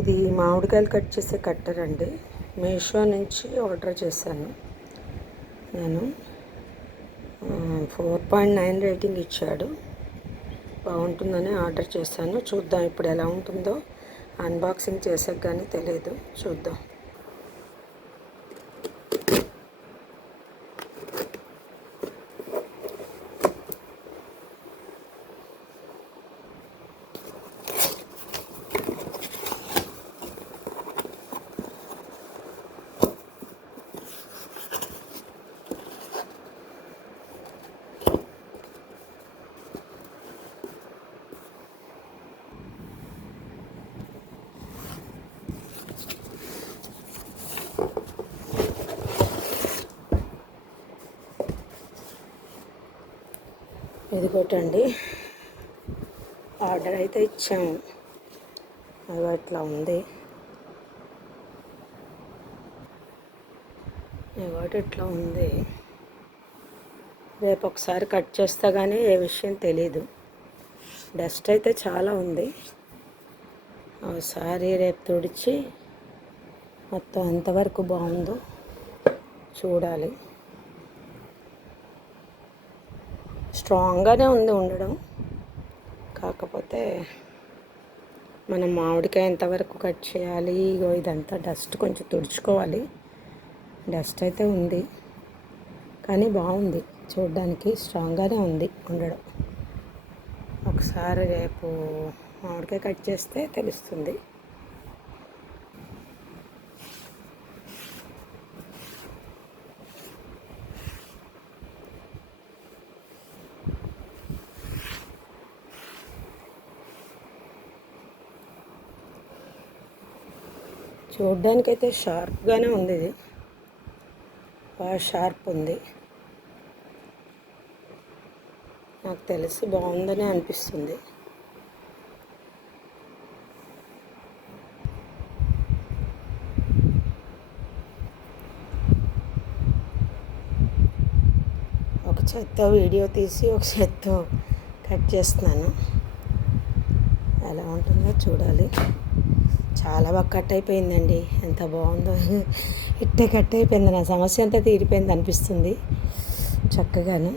ఇది మామిడికాయలు కట్ చేసే కట్టర్ అండి. మీషో నుంచి ఆర్డర్ చేశాను నేను. 4.9 రేటింగ్ ఇచ్చాడు. బాగుంటుందని ఆర్డర్ చేశాను. చూద్దాం ఇప్పుడు ఎలా ఉంటుందో. అన్బాక్సింగ్ చేసాక కానీ తెలియదు, చూద్దాం. ఇదిగోటండి, ఆర్డర్ అయితే ఇచ్చాము. అది అట్లా ఉంది. ఇట్లా ఉంది. రేపు ఒకసారి కట్ చేస్తా కానీ ఏ విషయం తెలీదు. డస్ట్ అయితే చాలా ఉంది. ఒకసారి రేపు తుడిచి మొత్తం ఎంతవరకు బాగుందో చూడాలి. స్ట్రాంగ్గానే ఉంది ఉండడం. కాకపోతే మనం మామిడికాయ ఎంతవరకు కట్ చేయాలి. ఇగో ఇదంతా డస్ట్ కొంచెం తుడుచుకోవాలి. డస్ట్ అయితే ఉంది కానీ బాగుంది చూడడానికి. స్ట్రాంగ్గానే ఉంది ఉండడం. ఒకసారి రేపు మామిడికాయ కట్ చేస్తే తెలుస్తుంది. చూడ్డానికైతే షార్ప్గానే ఉంది. ఇది బాగా షార్ప్ ఉంది. నాకు తెలిసి బాగుందని అనిపిస్తుంది. ఒక చేత్తో వీడియో తీసి ఒక చేత్తో కట్ చేస్తున్నాను. ఎలా ఉంటుందో చూడాలి. చాలా బాగా కట్ అయిపోయిందండి. ఎంత బాగుందో. ఇట్టే కట్ అయిపోయింది. నా సమస్య అంతా తీరిపోయింది అనిపిస్తుంది. చక్కగాను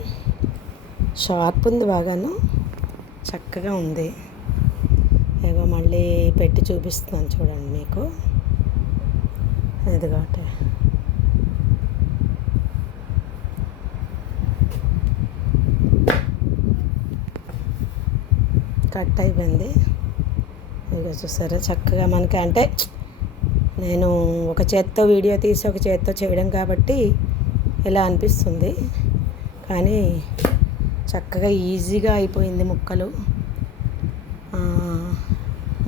షార్ప్ ఉంది. బాగాను చక్కగా ఉంది. ఏవో మళ్ళీ పెట్టి చూపిస్తున్నాను చూడండి మీకు. ఇదిగోటే కట్ అయిపోయింది. ఇక చూసారా చక్కగా మనకి. అంటే నేను ఒక చేత్తో వీడియో తీసి ఒక చేత్తో చేయడం కాబట్టి ఇలా అనిపిస్తుంది. కానీ చక్కగా ఈజీగా అయిపోయింది ముక్కలు.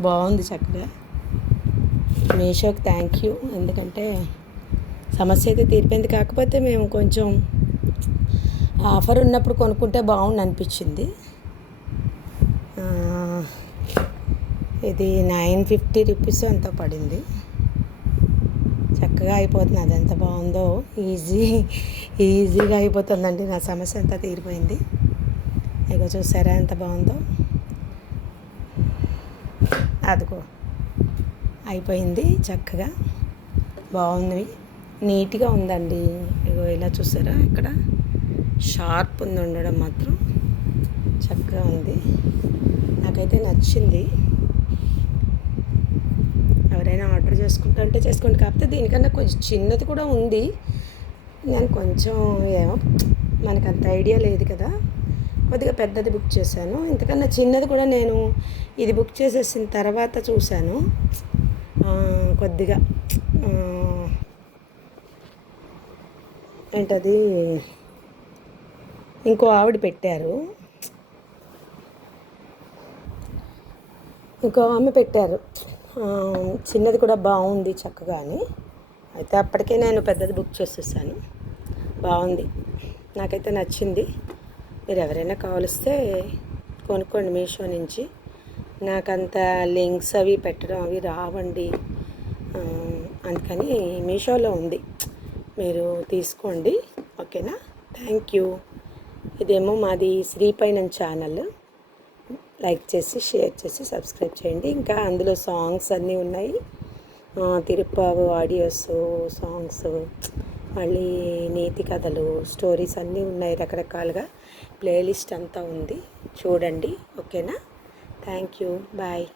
బాగుంది చక్కగా. మీషోకి థ్యాంక్ యూ. ఎందుకంటే సమస్య అయితే తీరిపోయింది. కాకపోతే మేము కొంచెం ఆఫర్ ఉన్నప్పుడు కొనుక్కుంటే బాగుండు అనిపించింది. ఇది 950 రూపీస్ ఎంతో పడింది. చక్కగా అయిపోతుంది. అది ఎంత బాగుందో. ఈజీగా అయిపోతుందండి. నా సమస్య అంతా తీరిపోయింది. ఇగో చూసారా ఎంత బాగుందో. అదిగో అయిపోయింది. చక్కగా బాగుంది. నీట్గా ఉందండి. ఇగో ఇలా చూసారా, ఇక్కడ షార్ప్ ఉంది. ఉండడం మాత్రం చక్కగా ఉంది. నాకైతే నచ్చింది. ఎవరైనా ఆర్డర్ చేసుకుంటే చేసుకోండి. కాకపోతే దీనికన్నా కొంచెం చిన్నది కూడా ఉంది. నేను కొంచెం ఏమో మనకు అంత ఐడియా లేదు కదా, కొద్దిగా పెద్దది బుక్ చేశాను. ఇంతకన్నా చిన్నది కూడా నేను ఇది బుక్ చేసేసిన తర్వాత చూశాను. కొద్దిగా ఏంటది ఇంకో ఆవిడ పెట్టారు. ఇంకో ఆమె పెట్టారు. చిన్నది కూడా బాగుంది చక్కగా అని. అయితే అప్పటికే నేను పెద్దది బుక్ చేసేసాను. బాగుంది. నాకైతే నచ్చింది. మీరు ఎవరైనా కావలిస్తే కొనుక్కోండి మీషో నుంచి. నాకంత లింక్స్ అవి పెట్టడం అవి రావండి. అందుకని మీషోలో ఉంది, మీరు తీసుకోండి. ఓకేనా? Thank you. ఇదేమో మాది శ్రీపైనం ఛానల్. లైక్ చేసి షేర్ చేసి సబ్స్క్రైబ్ చేయండి. ఇంకా అందులో సాంగ్స్ అన్నీ ఉన్నాయి, తిరుప్పావు ఆడియోస్, సాంగ్స్, మళ్ళీ నీతి కథలు, స్టోరీస్ అన్నీ ఉన్నాయి. రకరకాలుగా ప్లేలిస్ట్ అంతా ఉంది, చూడండి. ఓకేనా? Thank you. బాయ్.